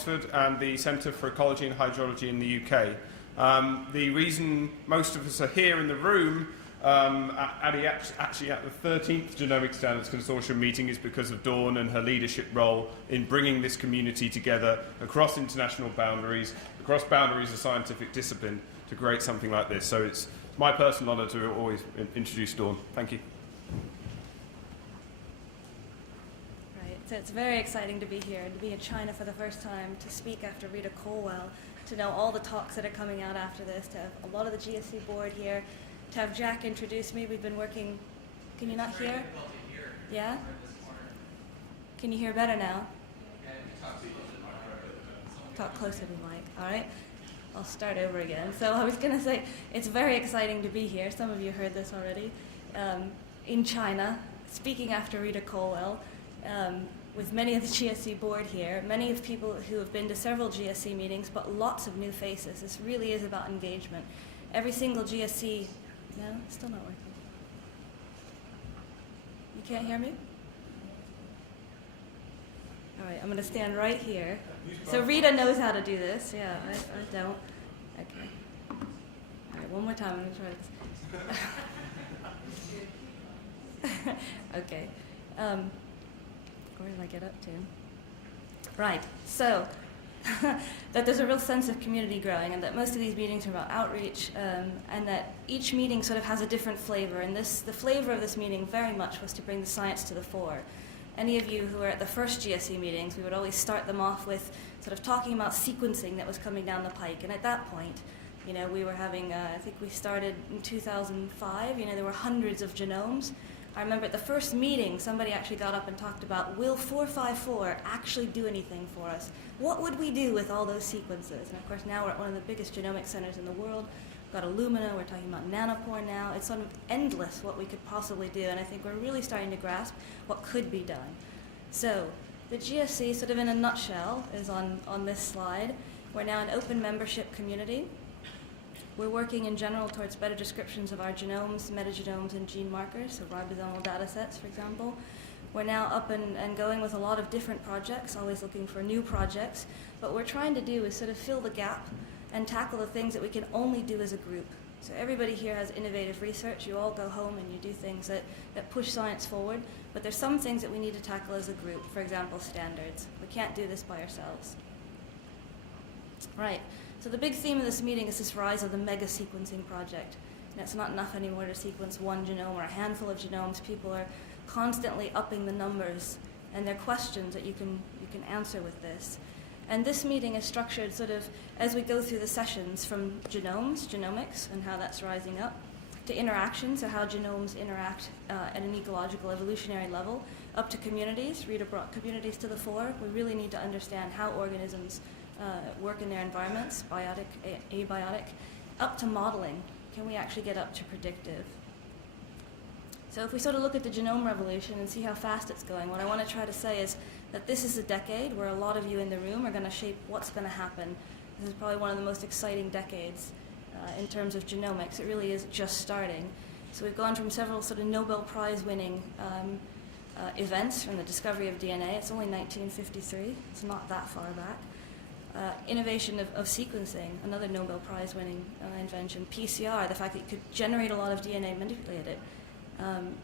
Oxford and the Centre for Ecology and Hydrology in the UK. The reason most of us are here in the room actually at the 13th Genomic Standards Consortium meeting is because of Dawn and her leadership role in bringing this community together across international boundaries, across boundaries of scientific discipline to create something like this. So it's my personal honour to always introduce Dawn. Thank you. Right, so it's very exciting to be here, to be in China for the first time, to speak after Rita Colwell, to know all the talks that are coming out after this, to have a lot of the GSC board here, to have Jack introduce me. We've been working. Can you not hear? Yeah? Can you hear better now? Talk closer to the mic. All right. I'll start over again. So I was going to say, it's very exciting to be here. Some of you heard this already. In China, speaking after Rita Colwell, with many of the GSC board here, many of people who have been to several GSC meetings, but lots of new faces. This really is about engagement. Every single GSC. No, it's still not working. You can't hear me? All right, I'm going to stand right here. So Rita knows how to do this. Yeah, I don't. Okay. All right, one more time. I'm going to try this. Okay. Where did I get up to? Right, so that there's a real sense of community growing, and that most of these meetings are about outreach, and that each meeting sort of has a different flavor. And the flavor of this meeting very much was to bring the science to the fore. Any of you who were at the first GSC meetings, we would always start them off with sort of talking about sequencing that was coming down the pike. And at that point, you know, we were having, I think we started in 2005, you know, there were hundreds of genomes. I remember at the first meeting, somebody actually got up and talked about, will 454 actually do anything for us? What would we do with all those sequences? And of course, now we're at one of the biggest genomic centers in the world. We've got Illumina, we're talking about nanopore now. It's sort of endless what we could possibly do, and I think we're really starting to grasp what could be done. So the GSC, sort of in a nutshell, is on this slide. We're now an open membership community. We're working in general towards better descriptions of our genomes, metagenomes, and gene markers, so ribosomal data sets, for example. We're now up and going with a lot of different projects, always looking for new projects. What we're trying to do is sort of fill the gap and tackle the things that we can only do as a group. So everybody here has innovative research. You all go home and you do things that push science forward, but there's some things that we need to tackle as a group, for example, standards. We can't do this by ourselves. Right. So the big theme of this meeting is this rise of the mega sequencing project. And it's not enough anymore to sequence one genome or a handful of genomes. People are constantly upping the numbers, and there are questions that you can answer with this. And this meeting is structured sort of as we go through the sessions from genomes, genomics, and how that's rising up, to interactions, so how genomes interact at an ecological evolutionary level, up to communities. Rita brought communities to the fore. We really need to understand how organisms work in their environments, biotic, abiotic, up to modeling. Can we actually get up to predictive? So if we sort of look at the genome revolution and see how fast it's going, what I want to try to say is that this is a decade where a lot of you in the room are going to shape what's going to happen. This is probably one of the most exciting decades in terms of genomics. It really is just starting. So we've gone from several sort of Nobel Prize winning events from the discovery of DNA. It's only 1953. It's not that far back. Innovation of sequencing, another Nobel Prize winning invention. PCR, the fact that you could generate a lot of DNA, manipulate it.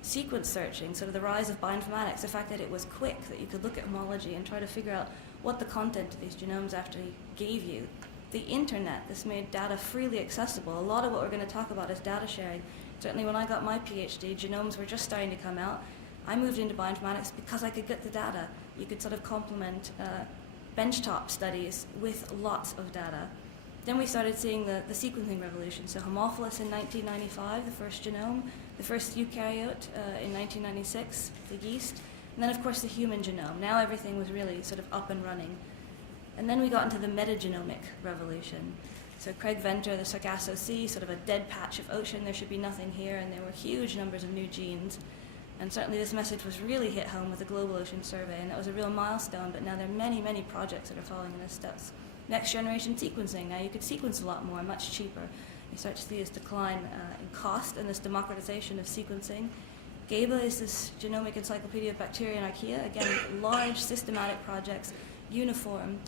Sequence searching, sort of the rise of bioinformatics, the fact that it was quick, that you could look at homology and try to figure out what the content of these genomes actually gave you. The internet, this made data freely accessible. A lot of what we're going to talk about is data sharing. Certainly when I got my PhD, genomes were just starting to come out. I moved into bioinformatics because I could get the data. You could sort of complement benchtop studies with lots of data. Then we started seeing the sequencing revolution. So Haemophilus in 1995, the first genome, the first eukaryote in 1996, the yeast, and then of course the human genome. Now everything was really sort of up and running. And then we got into the metagenomic revolution. So Craig Venter, the Sargasso Sea, sort of a dead patch of ocean, there should be nothing here, and there were huge numbers of new genes. And certainly this message was really hit home with the Global Ocean Survey, and that was a real milestone, but now there are many, many projects that are following in his steps. Next generation sequencing, now you could sequence a lot more, much cheaper. You start to see this decline in cost and this democratization of sequencing. GABA is this Genomic Encyclopedia of Bacteria and Archaea, again, large systematic projects, uniform.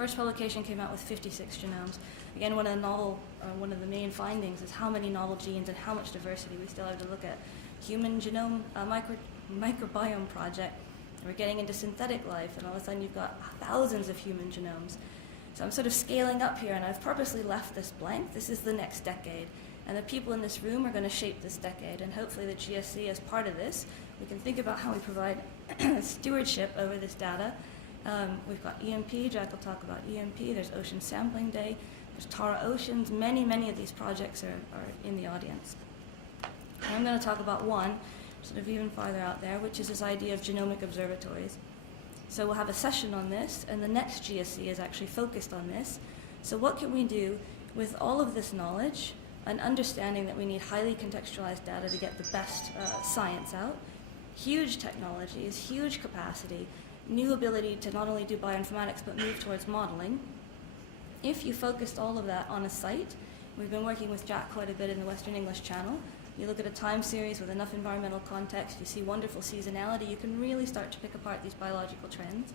First publication came out with 56 genomes. Again, one of the main findings is how many novel genes and how much diversity we still have to look at. Human genome microbiome project, we're getting into synthetic life, and all of a sudden you've got thousands of human genomes. So I'm sort of scaling up here, and I've purposely left this blank. This is the next decade, and the people in this room are going to shape this decade, and hopefully the GSC, as part of this, we can think about how we provide stewardship over this data. We've got EMP, Jack will talk about EMP, there's Ocean Sampling Day, there's Tara Oceans, many of these projects are in the audience. And I'm going to talk about one, sort of even farther out there, which is this idea of genomic observatories. So we'll have a session on this, and the next GSC is actually focused on this. So what can we do with all of this knowledge and understanding that we need highly contextualized data to get the best science out? Huge technologies, huge capacity, new ability to not only do bioinformatics but move towards modeling. If you focused all of that on a site, we've been working with Jack quite a bit in the Western English Channel. You look at a time series with enough environmental context, you see wonderful seasonality, you can really start to pick apart these biological trends.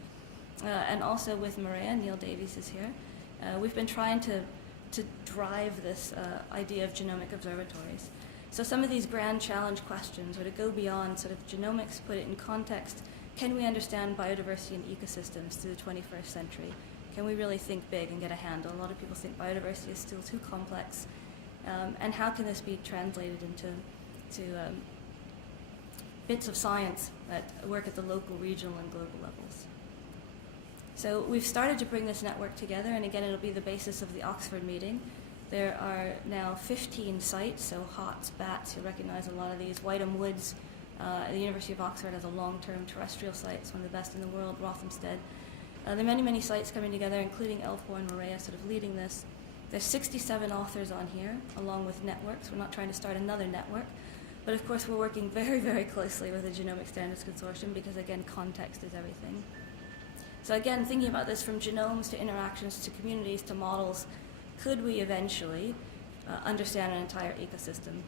And also with Maria, Neil Davies is here, we've been trying to drive this idea of genomic observatories. So some of these grand challenge questions are to go beyond sort of genomics, put it in context. Can we understand biodiversity and ecosystems through the 21st century? Can we really think big and get a handle? A lot of people think biodiversity is still too complex. And how can this be translated into bits of science that work at the local, regional, and global levels? So we've started to bring this network together, and again, it'll be the basis of the Oxford meeting. There are now 15 sites, so HOTS, BATS, you'll recognize a lot of these. Whiteham Woods, the University of Oxford has a long-term terrestrial site, it's one of the best in the world, Rothamsted. There are many sites coming together, including Elfborn and Maria sort of leading this. There's 67 authors on here, along with networks. We're not trying to start another network. But of course, we're working very closely with the Genomic Standards Consortium because, again, context is everything. So again, thinking about this from genomes to interactions to communities to models, could we eventually understand an entire ecosystem?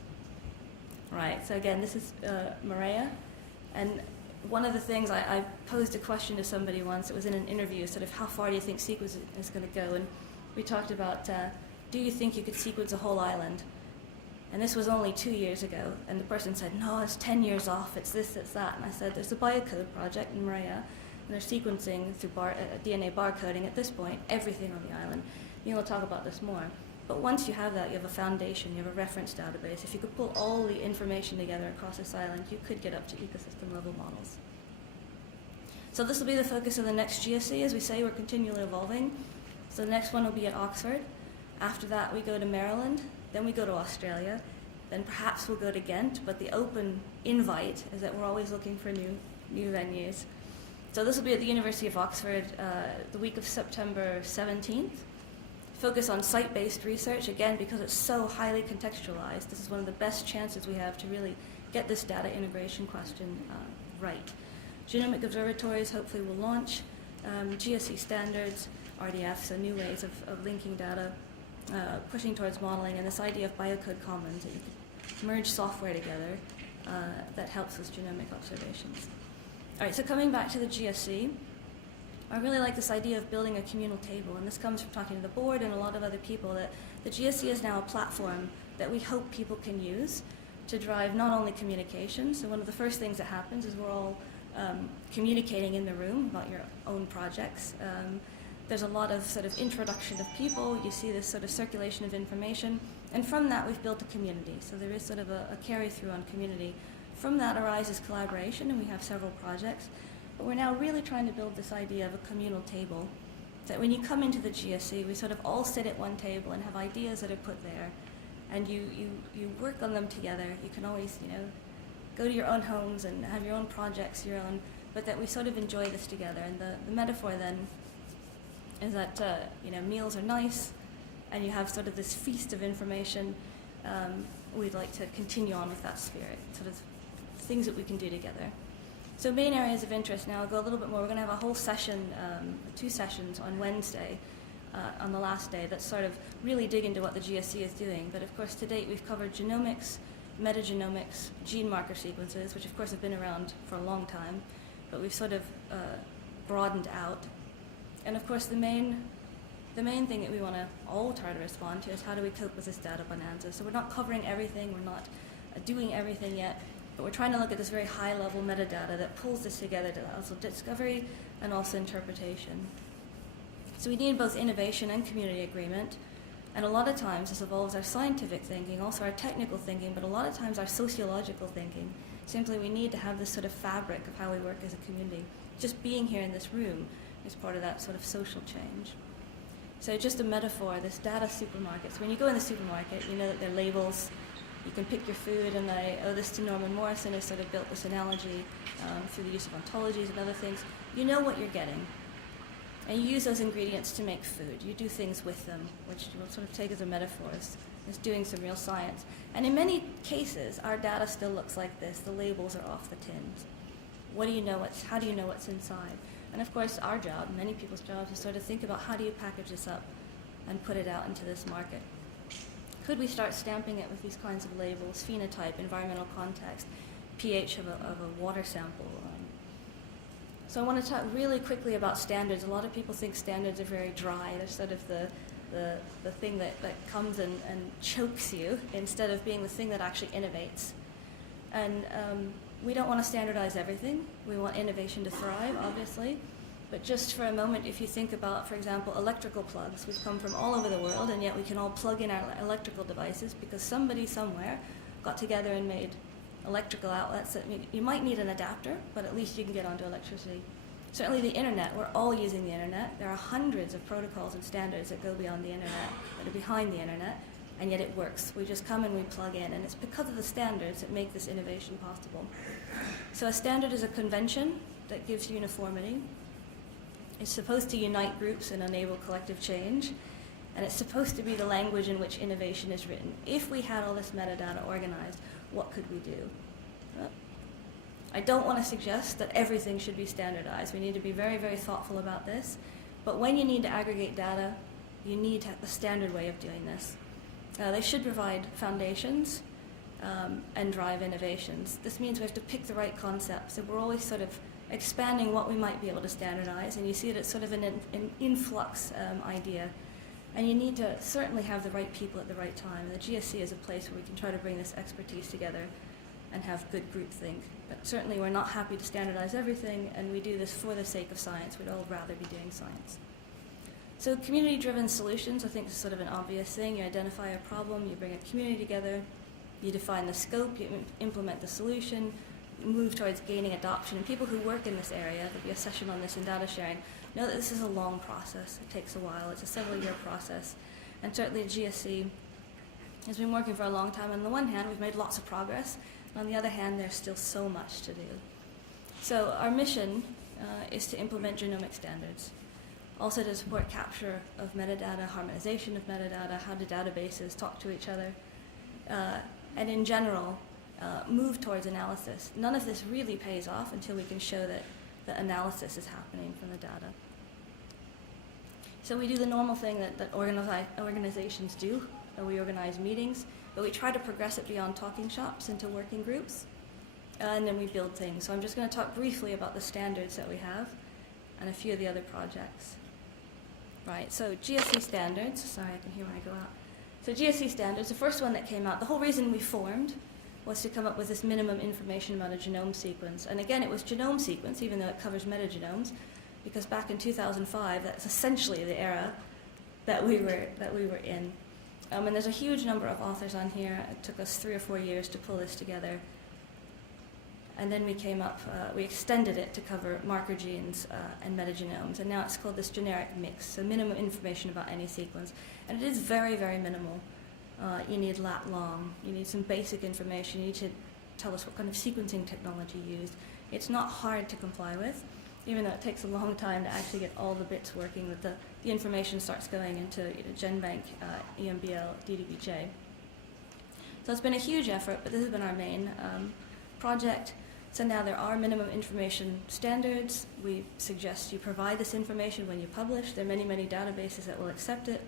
Right, so again, this is Maria. And one of the things, I posed a question to somebody once, it was in an interview, sort of how far do you think sequencing is going to go? And we talked about, do you think you could sequence a whole island? And this was only 2 years ago. And the person said, no, it's 10 years off, it's this, it's that. And I said, there's a biocode project in Maria, and they're sequencing through DNA barcoding at this point, everything on the island. Neil will talk about this more. But once you have that, you have a foundation, you have a reference database. If you could pull all the information together across this island, you could get up to ecosystem level models. So this will be the focus of the next GSC. As we say, we're continually evolving. So the next one will be at Oxford. After that, we go to Maryland. Then we go to Australia. Then perhaps we'll go to Ghent. But the open invite is that we're always looking for new venues. So this will be at the University of Oxford the week of September 17th. Focus on site-based research, again, because it's so highly contextualized. This is one of the best chances we have to really get this data integration question right. Genomic observatories hopefully will launch. GSC standards, RDF, so new ways of linking data, pushing towards modeling, and this idea of biocode commons, that you can merge software together that helps with genomic observations. All right, so coming back to the GSC, I really like this idea of building a communal table, and this comes from talking to the board and a lot of other people, that the GSC is now a platform that we hope people can use to drive not only communication. So one of the first things that happens is we're all communicating in the room about your own projects. There's a lot of sort of introduction of people. You see this sort of circulation of information, and from that we've built a community. So there is sort of a carry-through on community. From that arises collaboration, and we have several projects. But we're now really trying to build this idea of a communal table, that when you come into the GSC, we sort of all sit at one table and have ideas that are put there, and you work on them together. You can always, go to your own homes and have your own projects, but that we sort of enjoy this together. And the metaphor then is that, meals are nice, and you have sort of this feast of information. We'd like to continue on with that spirit, sort of things that we can do together. So main areas of interest now, I'll go a little bit more. We're going to have a whole session, 2 sessions on Wednesday, on the last day, that sort of really dig into what the GSC is doing. But of course, to date, we've covered genomics, metagenomics, gene marker sequences, which of course have been around for a long time, but we've sort of broadened out. And of course, the main the main thing that we want to all try to respond to is how do we cope with this data bonanza. So we're not covering everything, we're not doing everything yet, but we're trying to look at this very high-level metadata that pulls this together to also discovery and also interpretation. So we need both innovation and community agreement, and a lot of times this involves our scientific thinking, also our technical thinking, but a lot of times our sociological thinking. Simply we need to have this sort of fabric of how we work as a community. Just being here in this room is part of that sort of social change. So just a metaphor, this data supermarket. So when you go in the supermarket, you know that there are labels. You can pick your food, and I owe this to Norman Morrison, who sort of built this analogy through the use of ontologies and other things. You know what you're getting, and you use those ingredients to make food. You do things with them, which we'll sort of take as a metaphor, as doing some real science. And in many cases, our data still looks like this. The labels are off the tins. What do you know? How do you know what's inside? And of course, our job, many people's jobs, is sort of think about how do you package this up and put it out into this market. Could we start stamping it with these kinds of labels, phenotype, environmental context, pH of a water sample? So I want to talk really quickly about standards. A lot of people think standards are very dry. They're sort of the thing that comes and chokes you instead of being the thing that actually innovates. And we don't want to standardize everything. We want innovation to thrive, obviously. But just for a moment, if you think about, for example, electrical plugs, we've come from all over the world, and yet we can all plug in our electrical devices because somebody somewhere got together and made electrical outlets. That you might need an adapter, but at least you can get onto electricity. Certainly the internet, we're all using the internet. There are hundreds of protocols and standards that go beyond the internet, that are behind the internet, and yet it works. We just come and we plug in, and it's because of the standards that make this innovation possible. So a standard is a convention that gives uniformity. It's supposed to unite groups and enable collective change, and it's supposed to be the language in which innovation is written. If we had all this metadata organized, what could we do? Well, I don't want to suggest that everything should be standardized. We need to be very, very thoughtful about this. But when you need to aggregate data, you need a standard way of doing this. They should provide foundations and drive innovations. This means we have to pick the right concepts. So we're always sort of expanding what we might be able to standardize, and you see it as sort of an influx idea. And you need to certainly have the right people at the right time. The GSC is a place where we can try to bring this expertise together and have good groupthink. But certainly we're not happy to standardize everything, and we do this for the sake of science. We'd all rather be doing science. So community-driven solutions, I think, is sort of an obvious thing. You identify a problem, you bring a community together, you define the scope, you implement the solution, move towards gaining adoption. And people who work in this area, there'll be a session on this in data sharing, know that this is a long process. It takes a while. It's a several-year process. And certainly GSC has been working for a long time. On the one hand, we've made lots of progress. And on the other hand, there's still so much to do. So our mission is to implement genomic standards, also to support capture of metadata, harmonization of metadata, how do databases talk to each other, and in general, move towards analysis. None of this really pays off until we can show that the analysis is happening from the data. So we do the normal thing that organizations do. We organize meetings, but we try to progress it beyond talking shops into working groups, and then we build things. So I'm just going to talk briefly about the standards that we have and a few of the other projects. Right, so GSC standards. Sorry, I can hear when I go out. So GSC standards, the first one that came out, the whole reason we formed was to come up with this minimum information about a genome sequence. And again, it was genome sequence, even though it covers metagenomes, because back in 2005, that's essentially the era that we were in. And there's a huge number of authors on here. It took us 3 or 4 years to pull this together. And then we came up, we extended it to cover marker genes and metagenomes. And now it's called this generic mix, so minimum information about any sequence. And it is very, very minimal. You need lat long. You need some basic information. You need to tell us what kind of sequencing technology you used. It's not hard to comply with, even though it takes a long time to actually get all the bits working, that the information starts going into GenBank, EMBL, DDBJ. So it's been a huge effort, but this has been our main project. So now there are minimum information standards. We suggest you provide this information when you publish. There are many, many databases that will accept it.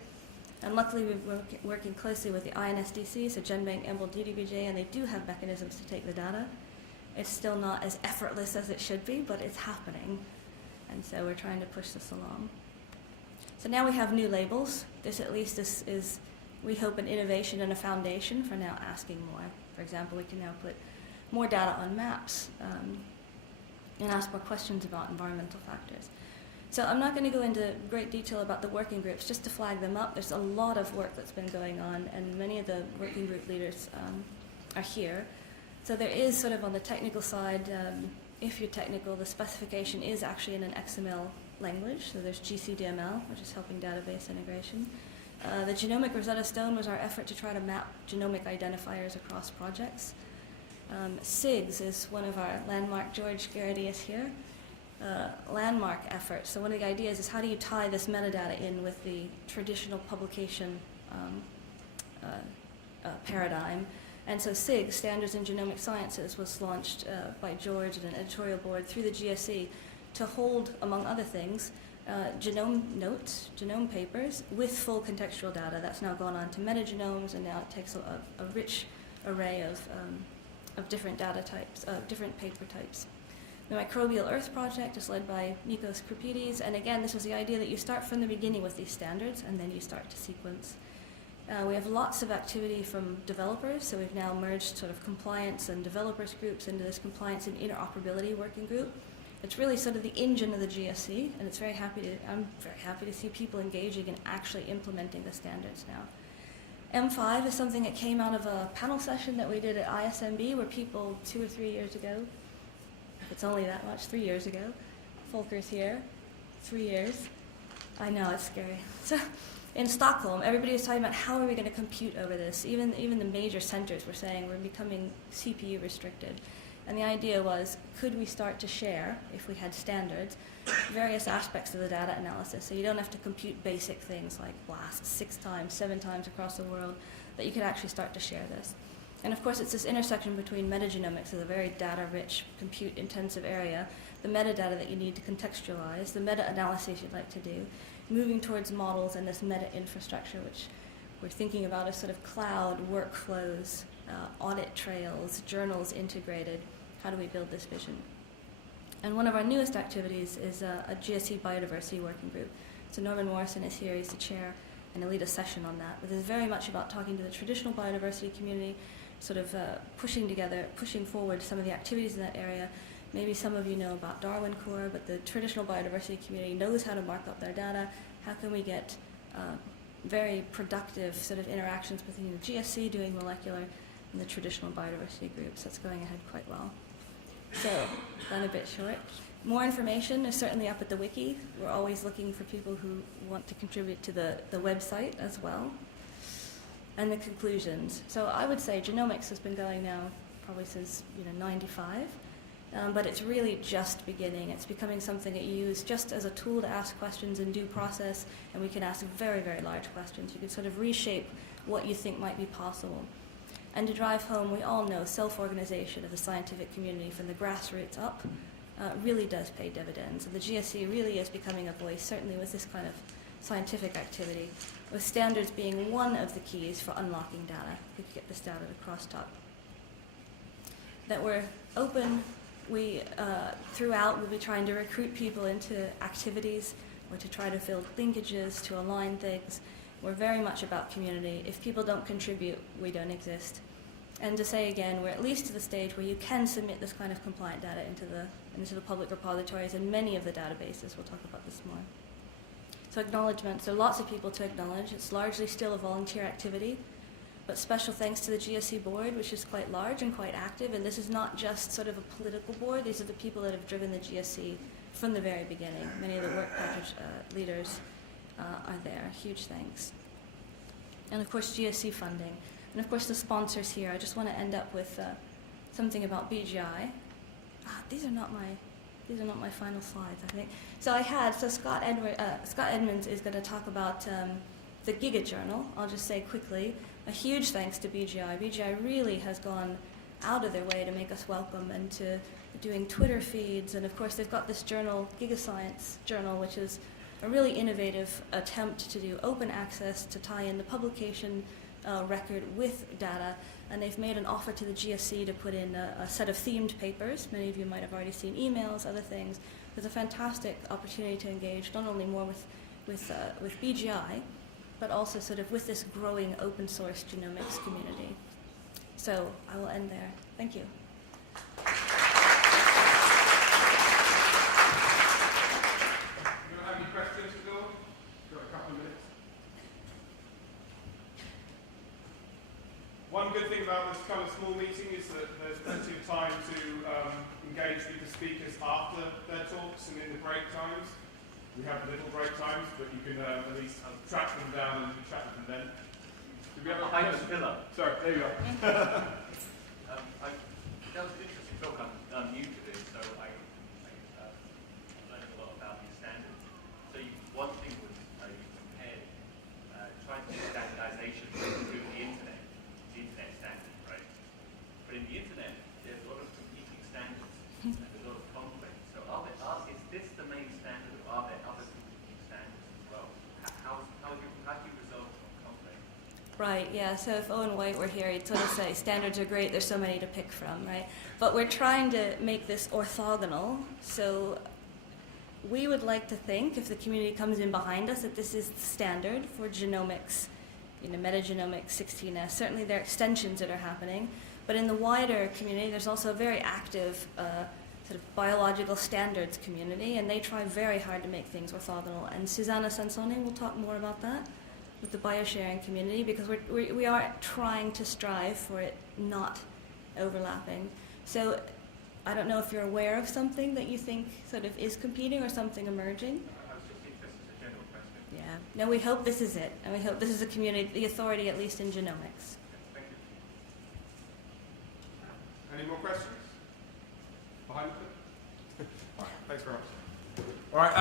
And luckily, we're working closely with the INSDC, so GenBank, EMBL, DDBJ, and they do have mechanisms to take the data. It's still not as effortless as it should be, but it's happening. And so we're trying to push this along. So now we have new labels. This at least is, we hope, an innovation and a foundation for now asking more. For example, we can now put more data on maps and ask more questions about environmental factors. So I'm not going to go into great detail about the working groups, just to flag them up. There's a lot of work that's been going on, and many of the working group leaders are here. So there is sort of on the technical side, if you're technical, the specification is actually in an XML language. So there's GCDML, which is helping database integration. The Genomic Rosetta Stone was our effort to try to map genomic identifiers across projects. SIGS is one of our landmark, George Garrity is here, landmark efforts. So one of the ideas is how do you tie this metadata in with the traditional publication paradigm. And so SIGS, Standards in Genomic Sciences, was launched by George and an editorial board through the GSC to hold, among other things, genome notes, genome papers with full contextual data. That's now gone on to metagenomes, and now it takes a rich array of different data types, different paper types. The Microbial Earth Project is led by Nikos Kripides, and again, this was the idea that you start from the beginning with these standards, and then you start to sequence. We have lots of activity from developers, so we've now merged sort of compliance and developers groups into this compliance and interoperability working group. It's really sort of the engine of the GSC, and I'm very happy to see people engaging and actually implementing the standards now. M5 is something that came out of a panel session that we did at ISMB, where people 2 or 3 years ago, if it's only that much, 3 years ago, Volker's here, 3 years. I know, it's scary. So in Stockholm, everybody was talking about how are we going to compute over this. Even the major centers were saying we're becoming CPU restricted. And the idea was, could we start to share, if we had standards, various aspects of the data analysis, so you don't have to compute basic things like BLAST 6 times, 7 times across the world, that you could actually start to share this. And of course, it's this intersection between metagenomics, is a very data-rich, compute-intensive area, the metadata that you need to contextualize, the meta-analysis you'd like to do, moving towards models and this meta-infrastructure, which we're thinking about as sort of cloud workflows, audit trails, journals integrated. How do we build this vision? And one of our newest activities is a GSC biodiversity working group. So Norman Morrison is here, he's the chair, and he'll lead a session on that. But it's very much about talking to the traditional biodiversity community, sort of pushing forward some of the activities in that area. Maybe some of you know about Darwin Core, but the traditional biodiversity community knows how to mark up their data. How can we get very productive sort of interactions between the GSC doing molecular and the traditional biodiversity groups? That's going ahead quite well. So, done a bit short. More information is certainly up at the wiki. We're always looking for people who want to contribute to the website as well. And the conclusions. So I would say genomics has been going now probably since 95. But it's really just beginning. It's becoming something that you use just as a tool to ask questions in due process, and we can ask very, very large questions. You can sort of reshape what you think might be possible. And to drive home, we all know self-organization of the scientific community from the grassroots up really does pay dividends. And the GSC really is becoming a voice, certainly with this kind of scientific activity, with standards being one of the keys for unlocking data. We could get this data to crosstalk. That we're open. We, throughout, we'll be trying to recruit people into activities or to try to build linkages, to align things. We're very much about community. If people don't contribute, we don't exist. And to say again, we're at least to the stage where you can submit this kind of compliant data into the public repositories and many of the databases. We'll talk about this more. So acknowledgement. So lots of people to acknowledge. It's largely still a volunteer activity. But special thanks to the GSC board, which is quite large and quite active. And this is not just sort of a political board. These are the people that have driven the GSC from the very beginning. Many of the work package leaders are there. Huge thanks. And of course, GSC funding. And of course, the sponsors here. I just want to end up with something about BGI. These are not my final slides, I think. So Scott Edmonds is going to talk about the Giga Journal. I'll just say quickly, a huge thanks to BGI. BGI really has gone out of their way to make us welcome and to doing Twitter feeds. And of course, they've got this journal, GigaScience Journal, which is a really innovative attempt to do open access, to tie in the publication record with data. And they've made an offer to the GSC to put in a set of themed papers. Many of you might have already seen emails, other things. There's a fantastic opportunity to engage not only more with with BGI, but also sort of with this growing open source genomics community. So I will end there. Thank you. Any questions at all? Got a couple of minutes. One good thing about this kind of small meeting is that there's plenty of time to engage with the speakers after their talks and in the break times. We have little break times, but you can at least track them down and chat with them then. Do we have a pillar. Sorry, there you go. That was an interesting talk. I'm new to this, so I learned a lot about these standards. So one thing was you compared trying to do standardization through the internet standard, right? But in the internet, there's a lot of competing standards and a lot of conflict. So is this the main standard, or are there other competing standards as well? How do you resolve conflict? Right, yeah, so if Owen White were here, he'd sort of say, standards are great, there's so many to pick from, right? But we're trying to make this orthogonal, so we would like to think, if the community comes in behind us, that this is the standard for genomics, metagenomics 16S. Certainly there are extensions that are happening, but in the wider community, there's also a very active sort of biological standards community, and they try very hard to make things orthogonal. And Susanna Sansone will talk more about that with the biosharing community, because we are trying to strive for it not overlapping. So I don't know if you're aware of something that you think sort of is competing or something emerging. I was just interested in a general question. Yeah. No, we hope this is it, and we hope this is a community, the authority at least in genomics. Thank you. Any more questions? Behind the clip? All right, thanks very much. All right,